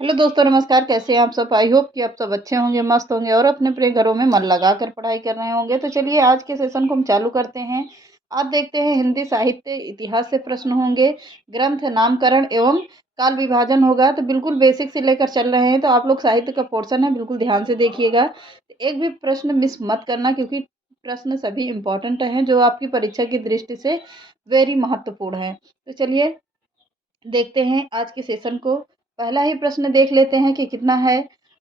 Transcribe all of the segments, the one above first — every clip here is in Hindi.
हेलो दोस्तों, नमस्कार। कैसे हैं आप सब? आई होप कि आप सब अच्छे होंगे, मस्त होंगे और अपने अपने घरों में मन लगाकर पढ़ाई कर रहे होंगे। तो चलिए आज के सेशन को हम चालू करते हैं। आज देखते हैं हिंदी साहित्य इतिहास से प्रश्न होंगे, ग्रंथ नामकरण एवं काल विभाजन होगा। तो बिल्कुल बेसिक से लेकर चल रहे हैं, तो आप लोग साहित्य का पोर्शन है, बिल्कुल ध्यान से देखिएगा। एक भी प्रश्न मिस मत करना, क्योंकि प्रश्न सभी इंपॉर्टेंट हैं जो आपकी परीक्षा की दृष्टि से वेरी महत्वपूर्ण है। तो चलिए देखते हैं आज के सेशन को। पहला ही प्रश्न देख लेते हैं कि कितना है।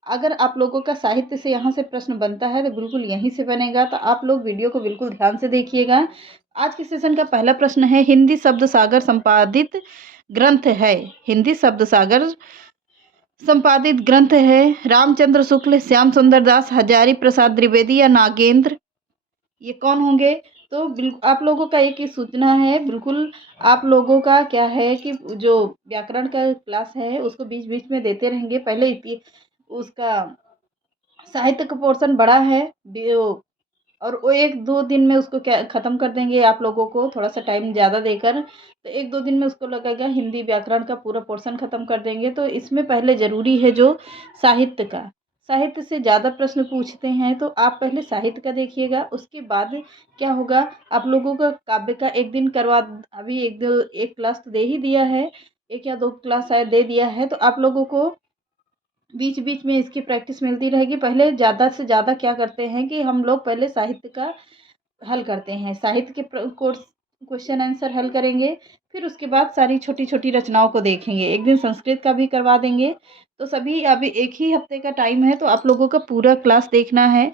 अगर आप लोगों का साहित्य से यहाँ से प्रश्न बनता है तो बिल्कुल यहीं से बनेगा, तो आप लोग वीडियो को बिल्कुल ध्यान से देखिएगा। आज के सेशन का पहला प्रश्न है, हिंदी शब्द सागर संपादित ग्रंथ है। हिंदी शब्द सागर संपादित ग्रंथ है रामचंद्र शुक्ल, श्याम सुंदर दास, हजारी प्रसाद द्विवेदी या नागेंद्र। ये कौन होंगे? तो बिल्कुल आप लोगों का एक ही सूचना है, बिल्कुल आप लोगों का क्या है कि जो व्याकरण का क्लास है उसको बीच बीच में देते रहेंगे। पहले उसका साहित्य का पोर्शन बड़ा है, और वो एक दो दिन में उसको क्या ख़त्म कर देंगे। आप लोगों को थोड़ा सा टाइम ज़्यादा देकर, तो एक दो दिन में उसको लगेगा हिंदी व्याकरण का पूरा पोर्शन ख़त्म कर देंगे। तो इसमें पहले ज़रूरी है जो साहित्य का, साहित्य से ज़्यादा प्रश्न पूछते हैं, तो आप पहले साहित्य का देखिएगा। उसके बाद क्या होगा, आप लोगों का काव्य का एक दिन करवा, अभी एक क्लास तो दे ही दिया है, एक या दो क्लास शायद दे दिया है। तो आप लोगों को बीच बीच में इसकी प्रैक्टिस मिलती रहेगी। पहले ज़्यादा से ज़्यादा क्या करते हैं कि हम लोग पहले साहित्य का हल करते हैं, साहित्य के कोर्स क्वेश्चन आंसर हल करेंगे। फिर उसके बाद सारी छोटी छोटी रचनाओं को देखेंगे। एक दिन संस्कृत का भी करवा देंगे। तो सभी अभी एक ही हफ्ते का टाइम है, तो आप लोगों का पूरा क्लास देखना है।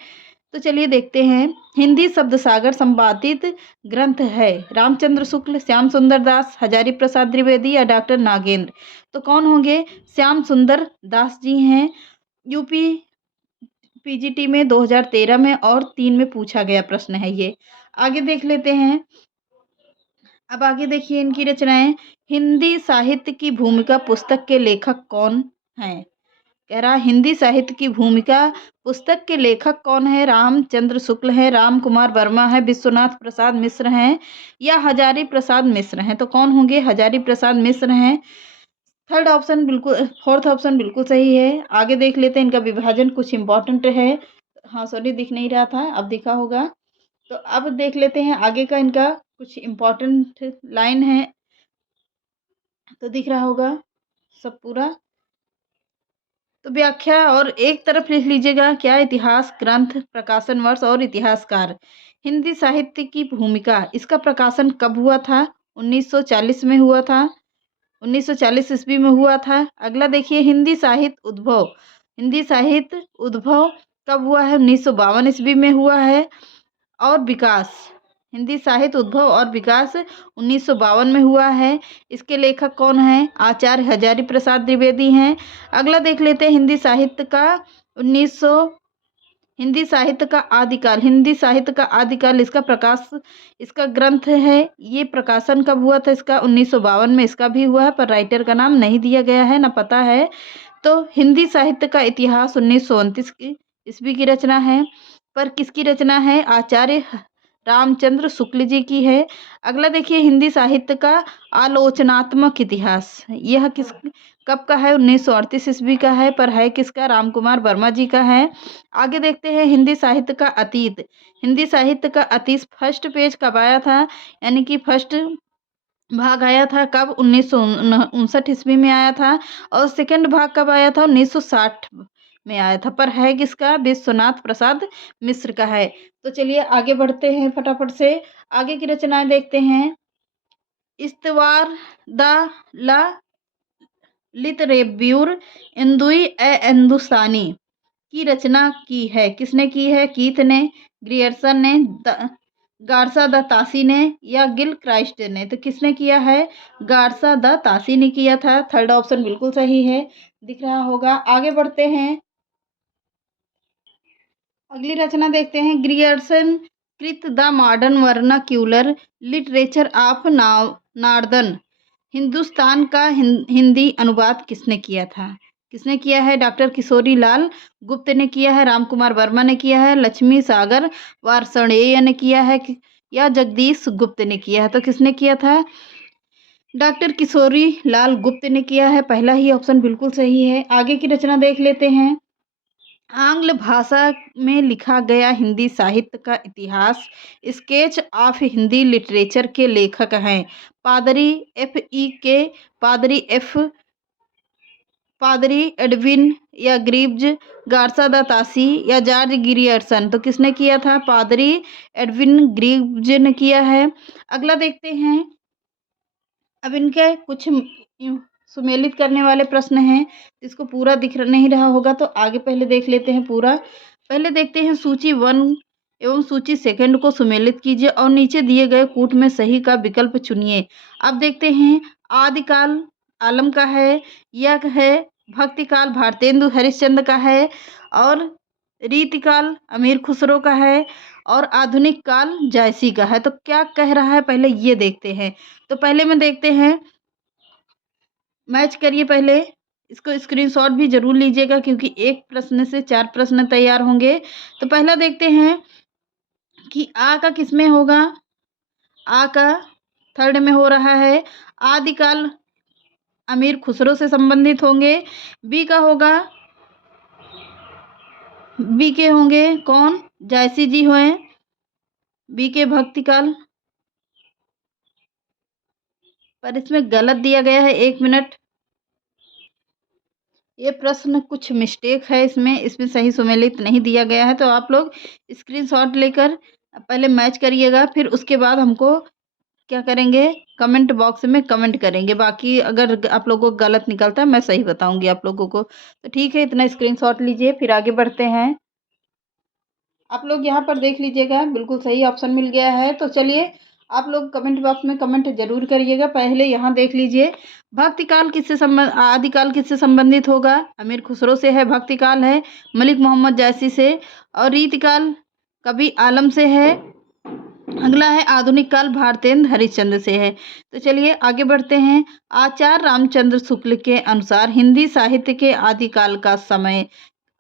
तो चलिए देखते हैं। हिंदी शब्द सागर संपादित ग्रंथ है रामचंद्र शुक्ल, श्याम सुंदर दास, हजारी प्रसाद द्विवेदी या डॉक्टर नागेंद्र। तो कौन होंगे? श्याम सुंदर दास जी हैं। यूपी पीजीटी में 2013 में और 3 में पूछा गया प्रश्न है ये। आगे देख लेते हैं। अब आगे देखिए इनकी रचनाएं। हिंदी साहित्य की भूमिका पुस्तक के लेखक कौन हैं? कह रहा हिंदी साहित्य की भूमिका पुस्तक के लेखक कौन है? रामचंद्र शुक्ल है, राम कुमार वर्मा है, विश्वनाथ प्रसाद मिश्र हैं या हजारी प्रसाद मिश्र हैं। तो कौन होंगे? हजारी प्रसाद मिश्र हैं। थर्ड ऑप्शन बिल्कुल, फोर्थ ऑप्शन बिल्कुल सही है। आगे देख लेते हैं। इनका विभाजन कुछ इंपॉर्टेंट है। हाँ सॉरी, दिख नहीं रहा था, अब दिखा होगा। तो अब देख लेते हैं आगे का, इनका कुछ इंपॉर्टेंट लाइन है, तो दिख रहा होगा सब पूरा। तो व्याख्या और एक तरफ लिख लीजिएगा क्या? इतिहास, ग्रंथ, प्रकाशन वर्ष और इतिहासकार। हिंदी साहित्य की भूमिका, इसका प्रकाशन कब हुआ था? 1940 में हुआ था, 1940 ईस्वी में हुआ था। अगला देखिए, हिंदी साहित्य उद्भव, हिंदी साहित्य उद्भव कब हुआ है? 1952 ईस्वी में हुआ है। और विकास, हिंदी साहित्य उद्भव और विकास 1952 में हुआ है। इसके लेखक कौन हैं? आचार्य हजारी प्रसाद द्विवेदी हैं। अगला देख लेते हैं, हिंदी साहित्य का 1900, हिंदी साहित्य का आदिकाल, हिंदी साहित्य का आदिकाल, इसका प्रकाश, इसका ग्रंथ है, ये प्रकाशन कब हुआ था इसका? 1952 में इसका भी हुआ है, पर राइटर का नाम नहीं दिया गया है, ना पता है। तो हिंदी साहित्य का इतिहास 1929 की ईस्वी की रचना है, पर किसकी रचना है? आचार्य रामचंद्र शुक्ल जी की है। अगला देखिए, हिंदी साहित्य का आलोचनात्मक इतिहास, यह किस कब का है? 1938 ईस्वी का है, पर है किसका? राम कुमार वर्मा जी का है। आगे देखते हैं, हिंदी साहित्य का अतीत, हिंदी साहित्य का अतीत फर्स्ट पेज कब आया था, यानी कि फर्स्ट भाग आया था कब? 1959 ईस्वी में आया था। और सेकंड भाग कब आया था? 1960 में आया था, पर है किसका? विश्वनाथ प्रसाद मिश्र का है। तो चलिए आगे बढ़ते हैं, फटाफट से आगे की रचनाएं देखते हैं। इस्तवार द ला लितरेब्यूर इंदुई ए हिंदुस्तानी की रचना की है, किसने की है? कीथ ने, ग्रियर्सन ने, गार्सा द तासी ने या गिल क्राइस्ट ने। तो किसने किया है? गार्सा द तासी ने किया था। थर्ड ऑप्शन बिल्कुल सही है, दिख रहा होगा। आगे बढ़ते हैं, अगली रचना देखते हैं। ग्रियर्सन कृत the modern vernacular literature of northern Hindustan का हिंदी अनुवाद किसने किया था? किसने किया है? डॉक्टर किशोरी लाल गुप्त ने किया है, राम कुमार वर्मा ने किया है, लक्ष्मी सागर वार्ष्णेय ने किया है, या जगदीश गुप्त ने किया है। तो किसने किया था? डॉक्टर किशोरी लाल गुप्त ने किया है। पहला ही ऑप्शन बिल्कुल सही है। आगे की रचना देख लेते हैं। आंग्ल भाषा में लिखा गया हिंदी साहित्य का इतिहास, स्केच ऑफ हिंदी लिटरेचर के लेखक हैं। पादरी F.E.K, पादरी एडविन या ग्रीव्ज, गार्सा द तासी या जॉर्ज गिरियर्सन। तो किसने किया था? पादरी एडविन ग्रीव्ज ने किया है। अगला देखते हैं। अब इनके कुछ सुमेलित करने वाले प्रश्न हैं। इसको पूरा दिख नहीं रहा होगा तो आगे पहले देख लेते हैं पूरा। पहले देखते हैं सूची 1 एवं सूची 2 को सुमेलित कीजिए और नीचे दिए गए कूट में सही का विकल्प चुनिए। अब देखते हैं। आदिकाल आलम का है, यह है भक्तिकाल भारतेंदु हरिश्चंद्र का है, और रीतिकाल अमीर खुसरो का है, और आधुनिक काल जायसी का है। तो क्या कह रहा है पहले ये देखते हैं। तो पहले में देखते हैं, मैच करिए पहले। इसको स्क्रीनशॉट भी जरूर लीजिएगा क्योंकि एक प्रश्न से 4 प्रश्न तैयार होंगे। तो पहला देखते हैं कि आ का किस में होगा। आ का थर्ड में हो रहा है। आदिकाल अमीर खुसरो से संबंधित होंगे। बी का होगा, बी के होंगे कौन? जायसी जी हुए। बी के भक्तिकाल, पर इसमें गलत दिया गया है। 1 मिनट, ये प्रश्न कुछ मिस्टेक है इसमें सही सुमेलित नहीं दिया गया है। तो आप लोग स्क्रीनशॉट लेकर पहले मैच करिएगा, फिर उसके बाद हमको क्या करेंगे, कमेंट बॉक्स में कमेंट करेंगे। बाकी अगर आप लोगों को गलत निकलता है मैं सही बताऊंगी आप लोगों को। तो ठीक है, इतना स्क्रीनशॉट लीजिए, फिर आगे बढ़ते हैं। आप लोग यहाँ पर देख लीजिएगा, बिल्कुल सही ऑप्शन मिल गया है। तो चलिए आप लोग कमेंट बॉक्स में कमेंट जरूर करिएगा। पहले यहाँ देख लीजिए, भक्तिकाल किससे संबंध, आदिकाल किससे संबंधित होगा? अमीर खुसरो से है भक्तिकाल है, मलिक मोहम्मद जायसी से, और रीतिकाल कभी आलम से है। अगला है आधुनिक काल भारतेंद्र हरिश्चंद्र से है। तो चलिए आगे बढ़ते हैं। आचार्य रामचंद्र शुक्ल के अनुसार हिंदी साहित्य के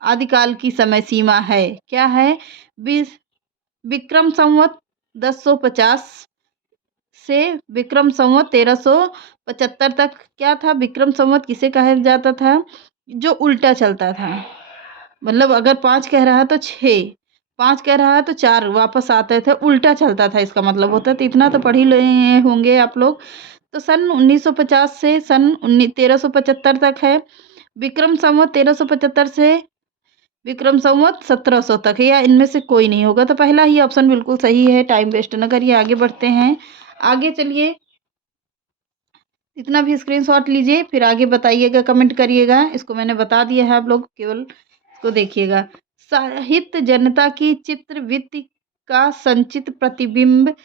आदिकाल की समय सीमा है, क्या है? विक्रम संवत 1050 से विक्रम संवत 1375 तक। क्या था? विक्रम संवत किसे कहा जाता था? जो उल्टा चलता था, मतलब अगर 5 कह रहा है तो 6, 5 कह रहा है तो 4 वापस आते थे, उल्टा चलता था इसका मतलब होता है। तो इतना तो पढ़ ही लिए होंगे आप लोग। तो सन 1950 से सन 1375 तक है। विक्रम संवत 1375 से विक्रम संवत 1700 तक है, या इनमें से कोई नहीं होगा। तो पहला ही ऑप्शन बिल्कुल सही है। टाइम वेस्ट न करिए, आगे बढ़ते हैं। आगे चलिए, इतना भी स्क्रीनशॉट लीजिए, फिर आगे बताइएगा, कमेंट करिएगा। इसको मैंने बता दिया है, आप लोग केवल इसको देखिएगा। साहित्य जनता की चित्रवृत्ति का संचित प्रतिबिंब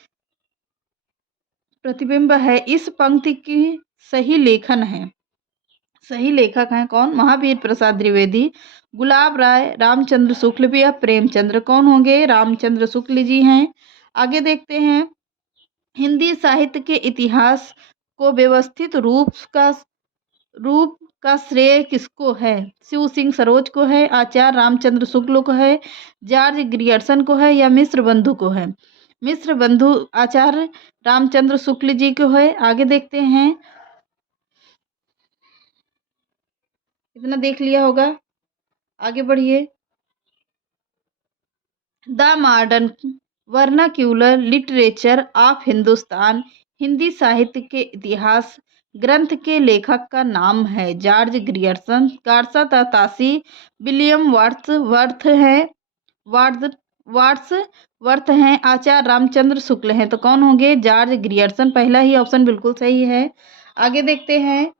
है। इस पंक्ति की सही लेखन है, सही लेखक हैं कौन? महावीर प्रसाद द्विवेदी, गुलाब राय, रामचंद्र शुक्ल या प्रेमचंद्र। कौन होंगे? रामचंद्र शुक्ल जी हैं। आगे देखते हैं। हिंदी साहित्य के इतिहास को व्यवस्थित रूप का श्रेय किसको है? शिव सिंह सरोज को है, आचार्य रामचंद्र शुक्ल को है, जॉर्ज ग्रियर्सन को है, या मिश्र बंधु को है? मिश्र बंधु आचार्य रामचंद्र शुक्ल जी को है। आगे देखते हैं। इतना देख लिया होगा, आगे बढ़िए। The modern vernacular literature of Hindustan Hindi साहित्य के इतिहास ग्रंथ के लेखक का नाम है जॉर्ज ग्रियर्सन, गार्सा तासी, विलियम वार्ड्सवर्थ है, वार्ड्सवर्थ हैं, आचार्य रामचंद्र शुक्ल हैं। तो कौन होंगे? George Grierson. पहला ही ऑप्शन बिल्कुल सही है। आगे देखते हैं।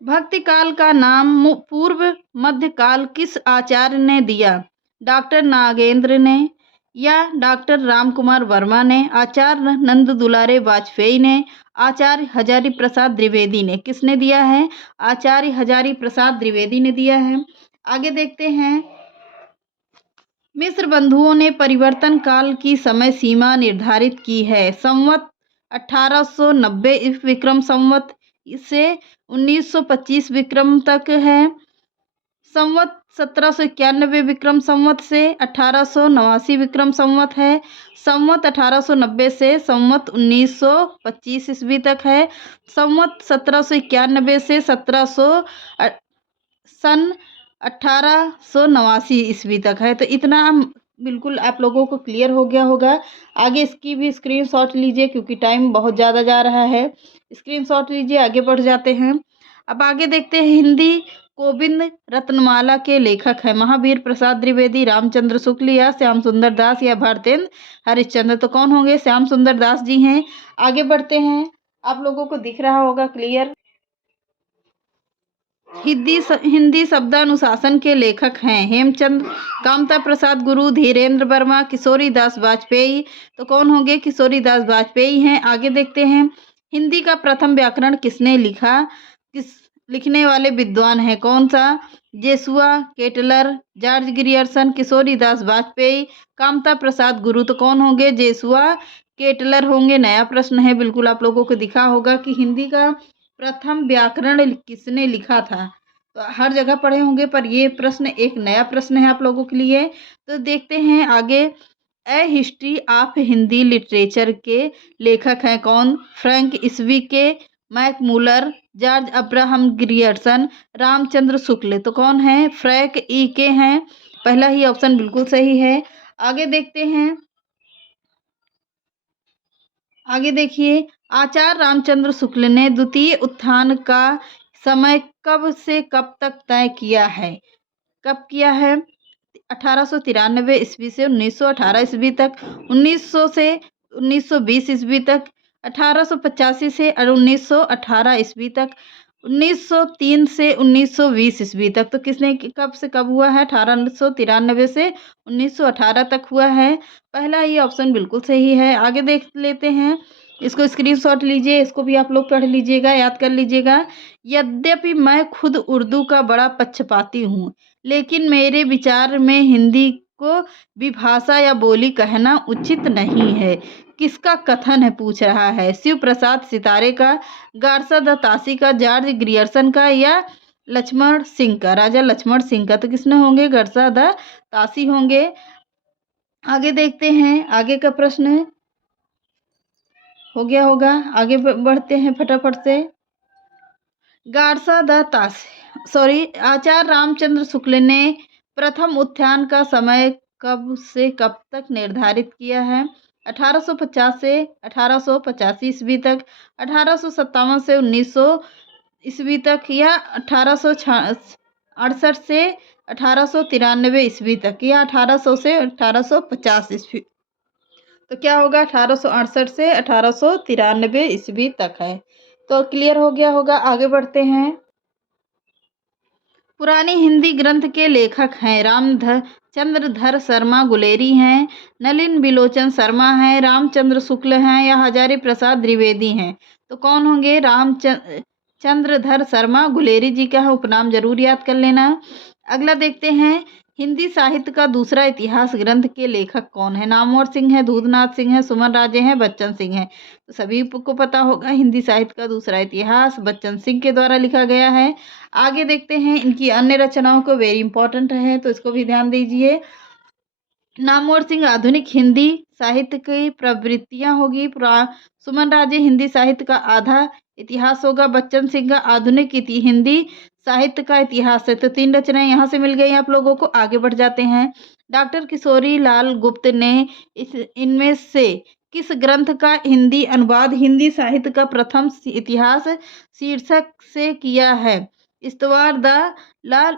भक्तिकाल का नाम पूर्व मध्यकाल किस आचार्य ने दिया? डॉक्टर नागेंद्र ने, या डॉक्टर रामकुमार वर्मा ने, आचार्य नंद दुलारे वाजपेयी ने, आचार्य हजारी प्रसाद द्विवेदी ने। किसने दिया है? आचार्य हजारी प्रसाद द्विवेदी ने दिया है। आगे देखते हैं। मिश्र बंधुओं ने परिवर्तन काल की समय सीमा निर्धारित की है। संवत 1890 विक्रम संवत से 1925 विक्रम तक है। संवत 1791 विक्रम संवत से 1889 विक्रम संवत है। संवत 1890 से संवत 1925 ईस्वी तक है। संवत 1791 से 1889 ईस्वी तक है। तो इतना बिल्कुल आप लोगों को क्लियर हो गया होगा। आगे इसकी भी स्क्रीनशॉट लीजिए क्योंकि टाइम बहुत ज़्यादा जा रहा है। स्क्रीनशॉट लीजिए, आगे बढ़ जाते हैं। अब आगे देखते हैं हिंदी गोविंद रत्नमाला के लेखक हैं महावीर प्रसाद द्विवेदी, रामचंद्र शुक्ल या श्याम सुंदर दास या भारतेंद्र हरिश्चंद्र। तो कौन होंगे? श्याम सुंदर दास जी हैं। आगे बढ़ते हैं, आप लोगों को दिख रहा होगा क्लियर। हिंदी शब्दानुशासन के लेखक हैं हेमचंद, कामता प्रसाद गुरु, धीरेन्द्र वर्मा, किशोरी दास वाजपेयी। तो कौन होंगे? किशोरी दास वाजपेयी हैं। आगे देखते हैं, हिंदी का प्रथम व्याकरण किसने लिखा? लिखने वाले विद्वान हैं कौन सा? जेसुआ, केटलर, जॉर्ज ग्रियर्सन, किशोरी दास वाजपेयी, कामता प्रसाद गुरु। तो कौन होंगे? जेसुआ, केटलर होंगे। नया प्रश्न है, बिल्कुल आप लोगों को दिखा होगा कि हिंदी का प्रथम व्याकरण किसने लिखा था। तो हर जगह पढ़े होंगे पर ये प्रश्न एक नया प्रश्न है आप लोगों के लिए। तो देखते हैं आगे, a history of Hindi literature के लेखक हैं कौन? फ्रैंक ईस्वी के, Max Muller, George Abraham Grierson, Ramchandra Shukla. तो कौन है? फ्रैंक ई के हैं। पहला ही ऑप्शन बिल्कुल सही है। आगे देखते हैं, आगे देखिए, आचार्य रामचंद्र शुक्ल ने द्वितीय उत्थान का समय कब से कब तक तय किया है? कब किया है? 1893 ईस्वी से 1918 ईस्वी तक, 1900 से 1920 ईस्वी तक, 1885 से 1918 ईस्वी तक, 1903 से 1920 ईस्वी तक। तो किसने कब से कब हुआ है? 1893 से 1918 तक हुआ है। पहला ही ऑप्शन बिल्कुल सही है। आगे देख लेते हैं, इसको स्क्रीनशॉट लीजिए, इसको भी आप लोग पढ़ लीजिएगा, याद कर लीजिएगा। यद्यपि मैं खुद उर्दू का बड़ा पक्षपाती हूँ, लेकिन मेरे विचार में हिंदी को विभाषा या बोली कहना उचित नहीं है। किसका कथन है पूछ रहा है? शिव प्रसाद सितारे का, गारसा द तासी का, जॉर्ज ग्रियर्सन का या लक्ष्मण सिंह का, राजा लक्ष्मण सिंह का। तो किसने होंगे? गारसा द तासी होंगे। आगे देखते हैं, आगे का प्रश्न हो गया होगा। आगे बढ़ते हैं फटाफट से। गारसा द तासी आचार्य रामचंद्र शुक्ल ने प्रथम उत्थान का समय कब से कब तक निर्धारित किया है? 1850 से 1885 ईस्वी तक, 1857 से 1900 ईस्वी तक या 1868 से 1893 ईस्वी तक या 1800 से 1850 ईस्वी। तो क्या होगा? 1868 से 1893 ईस्वी तक है। तो क्लियर हो गया होगा। आगे बढ़ते हैं, पुरानी हिंदी ग्रंथ के लेखक हैं चंद्रधर शर्मा गुलेरी हैं, नलिन बिलोचन शर्मा हैं, रामचंद्र शुक्ल हैं या हजारी प्रसाद द्विवेदी हैं। तो कौन होंगे? चंद्रधर शर्मा गुलेरी जी का उपनाम जरूर याद कर लेना। अगला देखते हैं, हिंदी साहित्य का दूसरा इतिहास ग्रंथ के लेखक कौन है? नामवर सिंह है, दूधनाथ सिंह है, सुमन राजे हैं, बच्चन सिंह है। तो सभी को पता होगा हिंदी साहित्य का दूसरा इतिहास बच्चन सिंह के द्वारा लिखा गया है। आगे देखते हैं, इनकी अन्य रचनाओं को वेरी इंपॉर्टेंट है तो इसको भी ध्यान दीजिए। नामवर सिंह आधुनिक हिंदी साहित्य की प्रवृत्तियां होगी। सुमन राजे हिंदी साहित्य का आधा इतिहास होगा। बच्चन सिंह का आधुनिक हिंदी साहित्य का इतिहास है। तो 3 रचनाएं यहाँ से मिल गई आप लोगों को। आगे बढ़ जाते हैं, डॉक्टर किशोरी लाल गुप्त ने इनमें से किस ग्रंथ का हिंदी अनुवाद हिंदी साहित्य का प्रथम इतिहास शीर्षक से किया है? इस्तवार द ला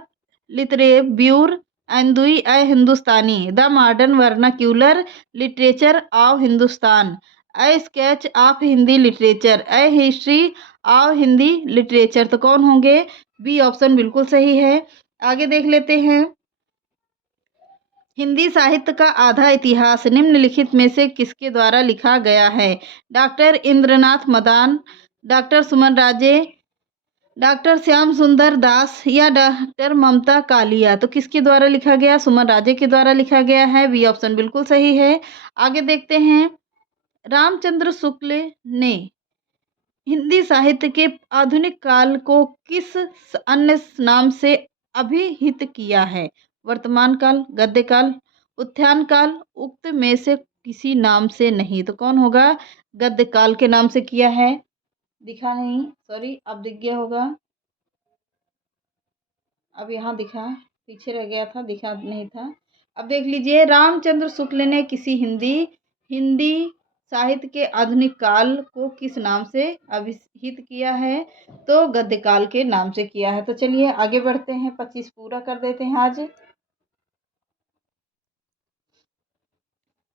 लिटरेब्यूर एंदुई ए हिंदुस्तानी, the modern vernacular literature of Hindustan, a sketch of Hindi literature, a history of Hindi literature. तो कौन होंगे? बी ऑप्शन बिल्कुल सही है। आगे देख लेते हैं, हिंदी साहित्य का आधा इतिहास निम्नलिखित में से किसके द्वारा लिखा गया है? डॉक्टर इंद्रनाथ मदान, डॉक्टर सुमन राजे, डॉक्टर श्याम सुंदर दास या डॉक्टर ममता कालिया। तो किसके द्वारा लिखा गया? सुमन राजे के द्वारा लिखा गया है। बी ऑप्शन बिल्कुल सही है। आगे देखते हैं, रामचंद्र शुक्ल ने हिंदी साहित्य के आधुनिक काल को किस अन्य नाम से अभिहित किया है? वर्तमान काल, गद्य काल, उत्थान काल, उक्त में से किसी नाम से नहीं। तो कौन होगा? गद्य काल के नाम से किया है। दिखा नहीं, सॉरी, अब दिख गया होगा। अब यहाँ दिखा, पीछे रह गया था, दिखा नहीं था। अब देख लीजिए, रामचंद्र शुक्ल ने किसी हिंदी साहित्य के आधुनिक काल को किस नाम से अभिहित किया है? तो गद्य काल के नाम से किया है। तो चलिए आगे बढ़ते हैं, 25 पूरा कर देते हैं आज।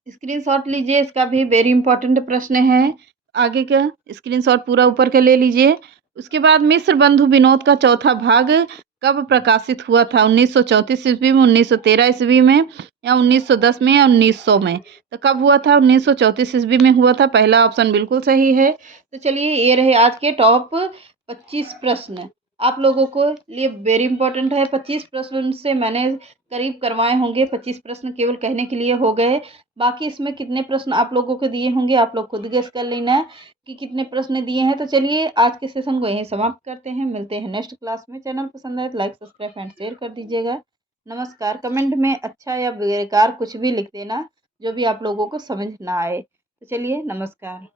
स्क्रीनशॉट लीजिए, इसका भी वेरी इंपॉर्टेंट प्रश्न है। आगे का स्क्रीनशॉट पूरा ऊपर का ले लीजिए। उसके बाद मिस्र बंधु विनोद का चौथा भाग कब प्रकाशित हुआ था? 1934 ईस्वी में, 1913 ईस्वी में, या 1910 में, या 1900 में? तो कब हुआ था? 1934 ईस्वी में हुआ था। पहला ऑप्शन बिल्कुल सही है। तो चलिए, ये रहे आज के टॉप 25 प्रश्न। आप लोगों को लिए वेरी इंपॉर्टेंट है। 25 प्रश्न से मैंने करीब करवाए होंगे। 25 प्रश्न केवल कहने के लिए हो गए। बाकी इसमें कितने प्रश्न आप लोगों को दिए होंगे, आप लोग खुद गेस कर लेना है कि कितने प्रश्न दिए हैं। तो चलिए आज के सेशन को यहीं समाप्त करते हैं। मिलते हैं नेक्स्ट क्लास में। चैनल पसंद आए तो लाइक, सब्सक्राइब एंड शेयर कर दीजिएगा। नमस्कार। कमेंट में अच्छा या बेकार कुछ भी लिख देना, जो भी आप लोगों को समझ ना आए। तो चलिए, नमस्कार।